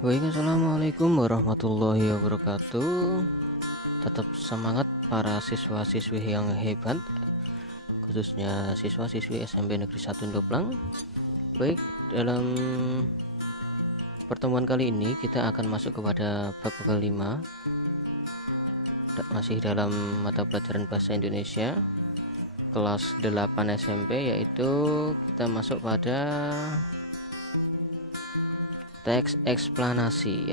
Baik, assalamualaikum warahmatullahi wabarakatuh. Tetap semangat para siswa-siswi yang hebat, khususnya siswa-siswi SMP Negeri 1 Ndoplang. Baik, dalam pertemuan kali ini kita akan masuk kepada bab kelima, masih dalam mata pelajaran bahasa Indonesia kelas 8 SMP, yaitu kita masuk pada teks eksplanasi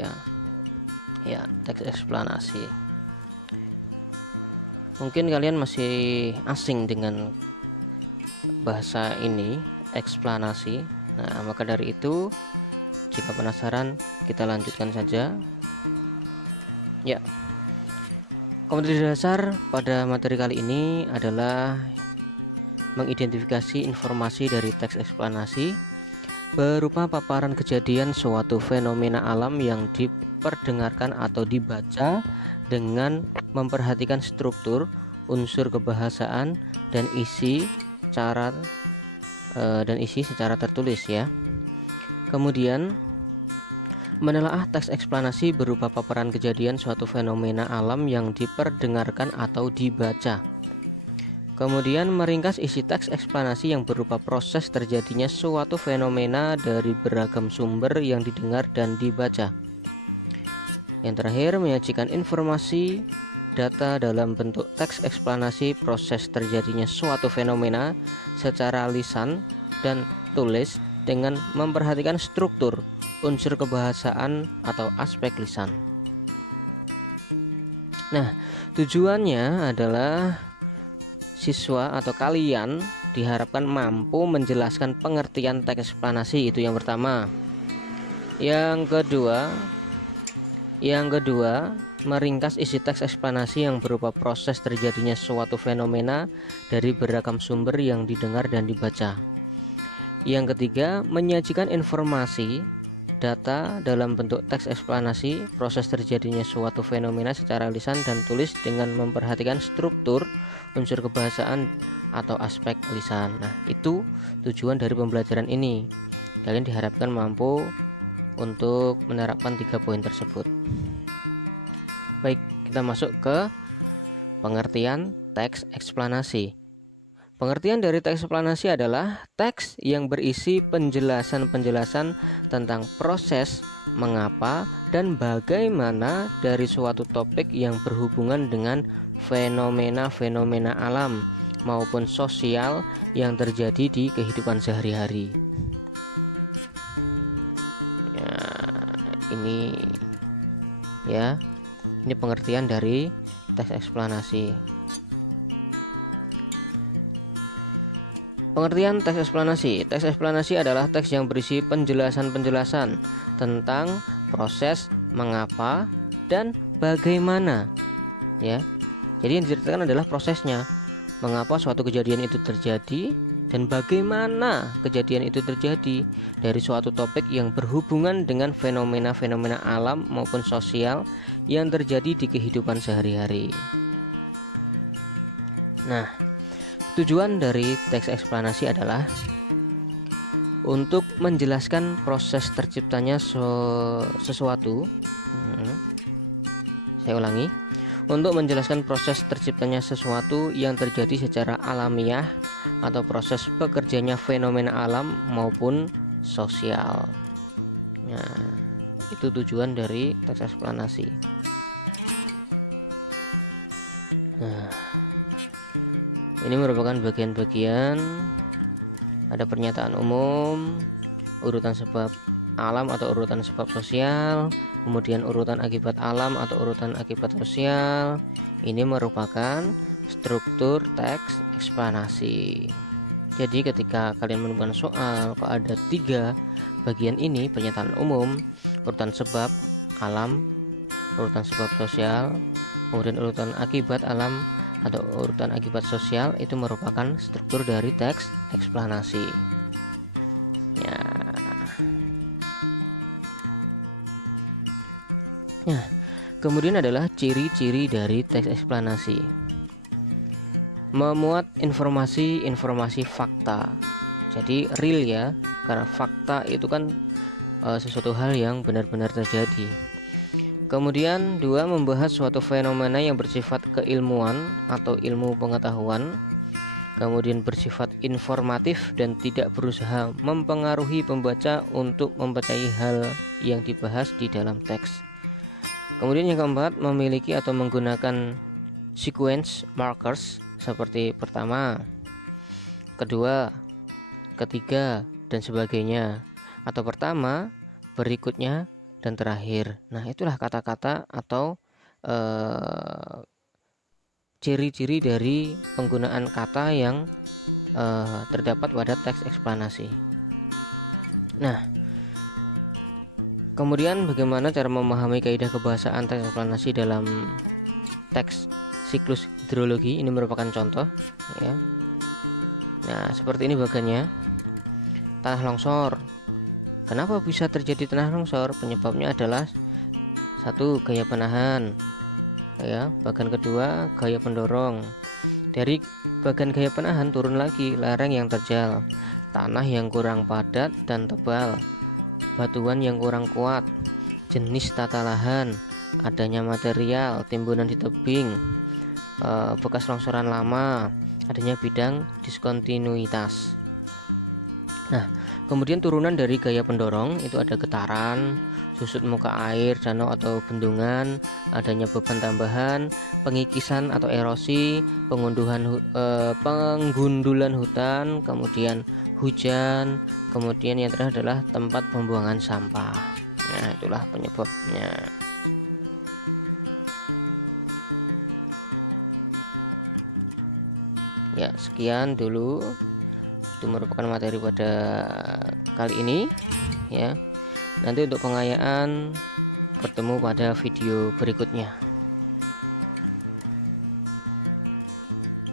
ya, teks eksplanasi. Mungkin kalian masih asing dengan bahasa ini, eksplanasi. Nah, maka dari itu jika penasaran, kita lanjutkan saja. Ya, kompetensi dasar pada materi kali ini adalah mengidentifikasi informasi dari teks eksplanasi berupa paparan kejadian suatu fenomena alam yang diperdengarkan atau dibaca dengan memperhatikan struktur, unsur kebahasaan dan isi secara tertulis ya. Kemudian menelaah teks eksplanasi berupa paparan kejadian suatu fenomena alam yang diperdengarkan atau dibaca. Kemudian meringkas isi teks eksplanasi yang berupa proses terjadinya suatu fenomena dari beragam sumber yang didengar dan dibaca. Yang terakhir, menyajikan informasi data dalam bentuk teks eksplanasi proses terjadinya suatu fenomena secara lisan dan tulis dengan memperhatikan struktur, unsur kebahasaan atau aspek lisan. Nah, tujuannya adalah siswa atau kalian diharapkan mampu menjelaskan pengertian teks eksplanasi, itu yang pertama. Yang kedua, meringkas isi teks eksplanasi yang berupa proses terjadinya suatu fenomena dari beragam sumber yang didengar dan dibaca. Yang ketiga, menyajikan informasi data dalam bentuk teks eksplanasi proses terjadinya suatu fenomena secara lisan dan tulis dengan memperhatikan struktur, unsur kebahasaan atau aspek lisan. Nah, itu tujuan dari pembelajaran ini. Kalian diharapkan mampu untuk menerapkan 3 poin tersebut. Baik, kita masuk ke pengertian teks eksplanasi. Pengertian dari teks eksplanasi adalah teks yang berisi penjelasan-penjelasan tentang proses, mengapa, dan bagaimana dari suatu topik yang berhubungan dengan fenomena-fenomena alam maupun sosial yang terjadi di kehidupan sehari-hari. Ya, ini pengertian dari teks eksplanasi. Pengertian teks eksplanasi. Teks eksplanasi adalah teks yang berisi penjelasan-penjelasan tentang proses, mengapa, dan bagaimana. Ya. Jadi yang diceritakan adalah prosesnya. Mengapa suatu kejadian itu terjadi dan bagaimana kejadian itu terjadi dari suatu topik yang berhubungan dengan fenomena-fenomena alam maupun sosial yang terjadi di kehidupan sehari-hari. Nah, tujuan dari teks eksplanasi adalah untuk menjelaskan proses terciptanya sesuatu. Saya ulangi. Untuk menjelaskan proses terciptanya sesuatu yang terjadi secara alamiah atau proses bekerjanya fenomena alam maupun sosial. Nah, itu tujuan dari teks eksplanasi. Nah, ini merupakan bagian-bagian, ada pernyataan umum, urutan sebab alam atau urutan sebab sosial, kemudian urutan akibat alam atau urutan akibat sosial. Ini merupakan struktur teks eksplanasi. Jadi ketika kalian menemukan soal kok ada 3 bagian ini, pernyataan umum, urutan sebab alam, urutan sebab sosial, kemudian urutan akibat alam atau urutan akibat sosial, itu merupakan struktur dari teks eksplanasi. Ya. Nah, kemudian adalah ciri-ciri dari teks eksplanasi. Memuat informasi fakta. Jadi real ya, karena fakta itu kan sesuatu hal yang benar-benar terjadi. Kemudian 2, membahas suatu fenomena yang bersifat keilmuan atau ilmu pengetahuan, kemudian bersifat informatif dan tidak berusaha mempengaruhi pembaca untuk mempercayai hal yang dibahas di dalam teks. Kemudian yang keempat, memiliki atau menggunakan sequence markers seperti pertama, kedua, ketiga, dan sebagainya, atau pertama, berikutnya, dan terakhir. Nah, itulah kata-kata atau ciri-ciri dari penggunaan kata yang terdapat pada teks eksplanasi. Nah, kemudian bagaimana cara memahami kaidah kebahasaan teks eksplanasi dalam teks siklus hidrologi? Ini merupakan contoh, ya. Nah, seperti ini bagannya. Tanah longsor. Kenapa bisa terjadi tanah longsor? Penyebabnya adalah 1, gaya penahan, ya. Bagan kedua, gaya pendorong. Dari bagan gaya penahan turun lagi lereng yang terjal, tanah yang kurang padat dan tebal, batuan yang kurang kuat, jenis tata lahan, adanya material timbunan di tebing, bekas longsoran lama, adanya bidang diskontinuitas. Nah, kemudian turunan dari gaya pendorong itu ada getaran, susut muka air, danau atau bendungan, adanya beban tambahan, pengikisan atau erosi, penggundulan hutan, kemudian hujan, kemudian yang terakhir adalah tempat pembuangan sampah. Nah, itulah penyebabnya. Ya, sekian dulu. Itu merupakan materi pada kali ini, ya. Nanti untuk pengayaan bertemu pada video berikutnya.